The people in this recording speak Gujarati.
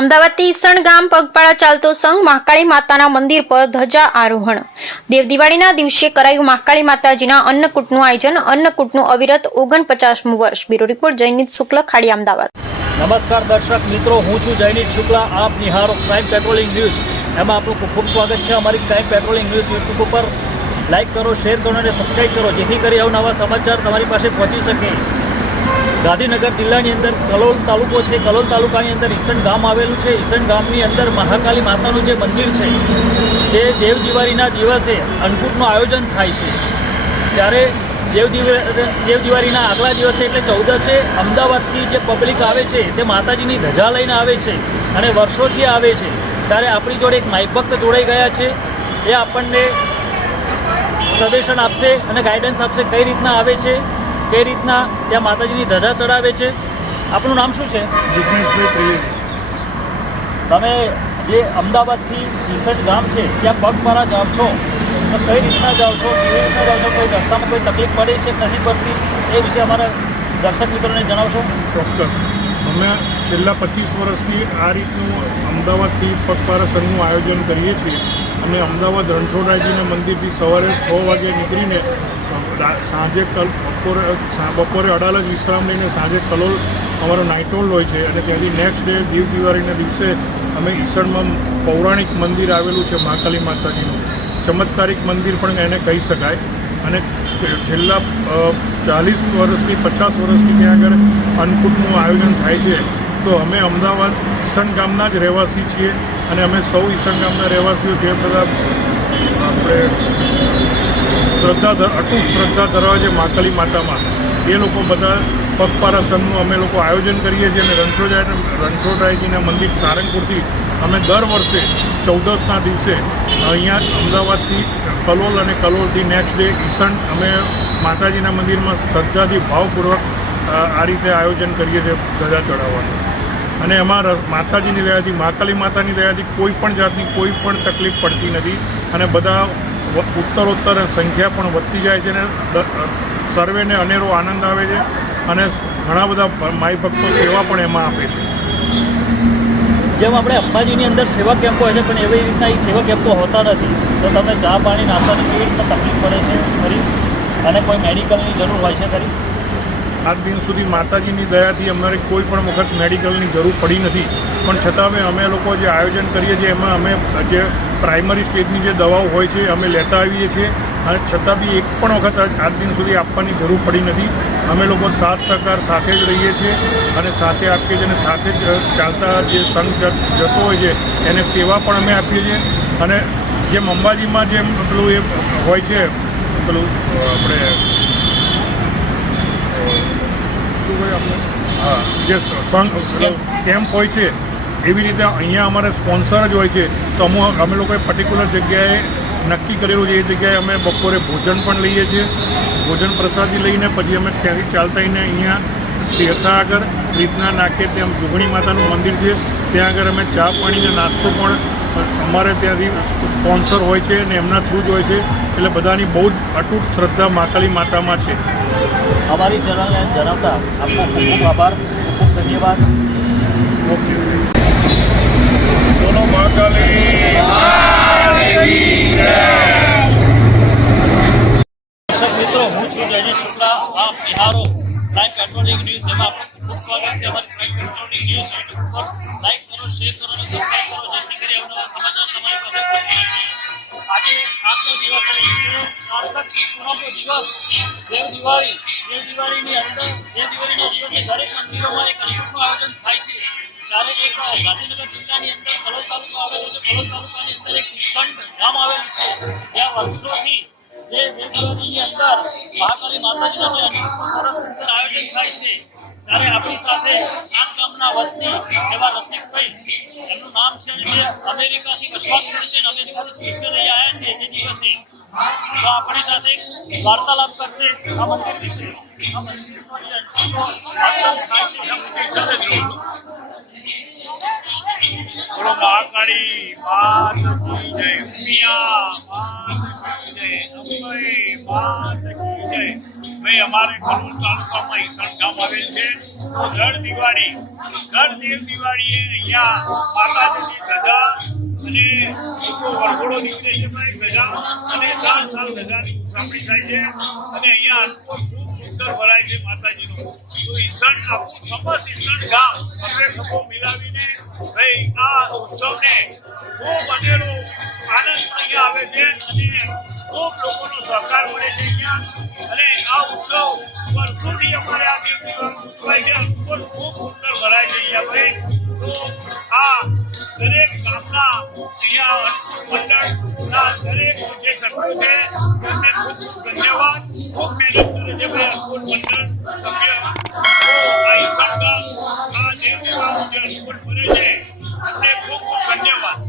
અમદાવાદથી ઈસણ ગામ પગપાળા ચાલતો સંઘ મહાકાળી માતાના મંદિર પર ધજા આરોહણ. દેવ દિવાળીના દિવસે કરાયું મહાકાળી માતાજીના અન્નકૂટનું આયોજન. અન્નકૂટનું અવિરત ઓગણપચાસમું વર્ષ. બ્યુરો રિપોર્ટ જયનીત શુક્લ, ખાડી, અમદાવાદ. નમસ્કાર દર્શક મિત્રો, હું છું જયનીત શુક્લા. આપ નિહારો ક્રાઇમ પેટ્રોલિંગ ન્યૂઝ એમાં આપનું ખૂબ ખૂબ સ્વાગત છે. અમારી ક્રાઇમ પેટ્રોલિંગ ન્યૂઝ યુટ્યુબ ઉપર લાઇક કરો, શેર કરો અને સબસ્ક્રાઇબ કરો. જેથી કરી અવનવા સમાચાર તમારી પાસે પહોંચી શકે. ગાંધીનગર જિલ્લાની અંદર કલોલ તાલુકો છે. કલોલ તાલુકાની અંદર ઈસણ ગામ આવેલું છે. ઈસણ ગામની અંદર મહાકાલી માતાનું જે મંદિર છે, તે દેવ દિવાળીના દિવસે અન્નકૂટનું આયોજન થાય છે. ત્યારે દેવ દિવા- દેવ દિવાળીના આગલા દિવસે એટલે ચૌદસે અમદાવાદથી જે પબ્લિક આવે છે, તે માતાજીની ધજા લઈને આવે છે અને વર્ષોથી આવે છે. ત્યારે આપણી જોડે એક માઇક ભક્ત જોડાઈ ગયા છે. એ આપણને સજેશન આપશે અને ગાઈડન્સ આપશે કઈ રીતના આવે છે. કઈ રીતના ત્યાં માતાજીની ધજા ચડાવે છે. આપનું નામ શું છે? જિગ્નેશભાઈ ત્રિવેદી. તમે જે અમદાવાદથી જીસઠ ગામ છે ત્યાં પગપાળા જાઓ છો. તો કઈ રીતના જાઓ છો? કેવી રીતના જાઓ છો? કોઈ રસ્તામાં કોઈ તકલીફ પડે છે નથી પડતી? એ વિશે અમારા દર્શક મિત્રોને જણાવશો. ચોક્કસ. અમે છેલ્લા પચીસ વર્ષથી આ રીતનું અમદાવાદથી પગપારા સંઘનું આયોજન કરીએ છીએ. અમે અમદાવાદ રણછોડરાયજીના મંદિરથી સવારે છ વાગે નીકળીને સાંજે કલ બપોરે બપોરે અડાલજ વિશ્રામ લઈને સાંજે કલોલ અમારો નાઇટ હોલ્ડ હોય છે અને ત્યાંથી નેક્સ્ટ ડે દીવ દિવાળીના દિવસે અમે ઈસણમાં પૌરાણિક મંદિર આવેલું છે મહાકાલી માતાજીનું. ચમત્કારિક મંદિર પણ એને કહી શકાય. અને છેલ્લા ચાલીસ વર્ષથી, પચાસ વર્ષથી ત્યાં આગળ અન્નકૂટનું આયોજન થાય છે. તો અમે અમદાવાદ ઈસણ ગામના જ રહેવાસી છીએ અને અમે સૌ ઈસણ ગામના રહેવાસીઓ જે બધા આપણે શ્રદ્ધા અટૂટ શ્રદ્ધા ધરાવે છે મહાકાલી માતામાં. એ લોકો બધા પગપારા સંઘનું અમે લોકો આયોજન કરીએ છીએ અને રણછોડરાય, રણછોડરાયજીના મંદિર સારંગપુરથી અમે દર વર્ષે ચૌદસના દિવસે અહીંયા અમદાવાદથી કલોલ અને કલોલથી નેક્સ્ટ ડે ઈસણ અમે માતાજીના મંદિરમાં શ્રદ્ધાથી ભાવપૂર્વક આ રીતે આયોજન કરીએ છીએ ધજા ચડાવવાનું અને અમારા માતાજીની દયાથી મહાકાલી માતાની દયાથી કોઈ પણ જાતની કોઈ પણ તકલીફ પડતી નથી અને બધા ઉત્તરોત્તર સંખ્યા પણ વધતી જાય છે અને સર્વેને અનેરો આનંદ આવે છે અને ઘણા બધા માઈ ભક્તો સેવા પણ એમાં આપે છે. જેમ આપણે અંબાજીની અંદર સેવા કેમ્પો હોય છે પણ એવી રીતના એ સેવા કેમ્પો હોતા નથી. તો તમે ચા પાણી નાસ્તાની કેવી રીતના તકલીફ પડે છે ખરી? અને કોઈ મેડિકલની જરૂર હોય છે ખરી? આજ દિન સુધી માતાજીની દયાથી અમારે કોઈ પણ વખત મેડિકલની જરૂર પડી નથી. પણ છતાં અમે લોકો જે આયોજન કરીએ છીએ, એમાં અમે જે પ્રાઇમરી સ્ટેજની જે દવાઓ હોય છે, અમે લેતા આવીએ છીએ. અને છતાં બી એક પણ વખત આજ દિન સુધી આપવાની જરૂર પડી નથી. અમે લોકો સાથ સહકાર સાથે જ રહીએ છીએ અને સાથે આપીએ છીએ અને સાથે જ ચાલતા જે સંઘ જતો હોય છે, એને સેવા પણ અમે આપીએ છીએ. અને જેમ અંબાજીમાં જેમ પેલું એ હોય છે, પેલું આપણે શું કહ્યું આપણે હા. જે સંઘ કેમ્પ હોય છે એવી રીતે અહીંયા અમારે સ્પોન્સર જ હોય છે. તો અમુક અમે લોકોએ પર્ટિક્યુલર જગ્યાએ નક્કી કરેલું છે એ જગ્યાએ અમે બપોરે ભોજન પણ લઈએ છીએ. ભોજન પ્રસાદી લઈને પછી અમે ક્યાંથી ચાલતા આવીને અહીંયા શેરતા આગળ રીતના નાખીએ તેમ જુગણી માતાનું મંદિર છે. ત્યાં આગળ અમે ચા પાણીને નાસ્તો પણ અમારે ત્યાંથી સ્પોન્સર હોય છે અને એમના થ્રુ જ હોય છે. એટલે બધાની બહુ જ અટૂટ શ્રદ્ધા માતાલી માતામાં છે. અમારી ચેનલને જણાવતા આપનો ખૂબ ખૂબ આભાર ખૂબ ખૂબ ધન્યવાદ. ઓકે બોલો માતાલી મિત્રો હું છું જયજી શુક્લા. આપ નિહારો ક્રાઇમ પેટ્રોલિંગ ન્યૂઝ એમાં આપનું ખૂબ સ્વાગત છે. અમારી પેટ્રોલિંગ ન્યૂઝ યુટ્યુબ પર લાઈક કરો શેર કરો અને આજે આજનો દિવસ એટલે પૂનમનો દિવસ. દેવ દિવાળી. દેવ દિવાળીની અંદર, દેવ દિવાળીના દિવસે દરેક મંદિરોમાં એક અનુકૂળનું આયોજન થાય છે. ત્યારે એક ગાંધીનગર જિલ્લાની અંદર કલોલ તાલુકો આવેલો છે. કલોલ તાલુકાની અંદર એક કિશન ગામ આવેલું છે. ત્યાં વર્ષોથી જે દેવદિવાળીની અંદર મહાકાલી માતાજીના જે અનેક સરસ સુંદર આયોજન થાય છે. ત્યારે આપણી સાથે આ જ ગામના વતની એવા રસિકભાઈ, એમનું નામ છે જે અમેરિકાથી વસવાટ કરે છે અમેરિકાથી સ્પેશિયલ અહીં આવ્યા છે એ દિવસે તો આપણી સાથે વાર્તાલાપ કરશે આ વિશે આ. બોલો મહાકાળી માત ભાઈ, અમારે અને લોકો વરઘોડો ખૂબ સુંદર ભરાય છે માતાજીનો. તો ઈસણ, આખું સમસ્ત ઈસણ ગામ આપણે ખભો મિલાવીને ભાઈ, આ ઉત્સવને ખૂબ અનેરો આનંદ અહીંયા આવે છે. અને ખૂબ લોકોનો સહકાર મળે છે અને આ ઉત્સવ વર્ષોથી અમારે આ ઉજવાય છે. અનુકૂળ ખૂબ સુંદર ભરાય છે અહીંયા ભાઈ. તો આ દરેક ગામના અહીંયા મંડળના દરેક જે સભ્યો છે તેમને ખૂબ ધન્યવાદ. ખૂબ મહેનત કરે છે ભાઈ અનુકૂળ મંડળ સભ્ય આ દેવ ગામ આ જે અનુકૂળ ફરે છે, એમને ખૂબ ખૂબ ધન્યવાદ.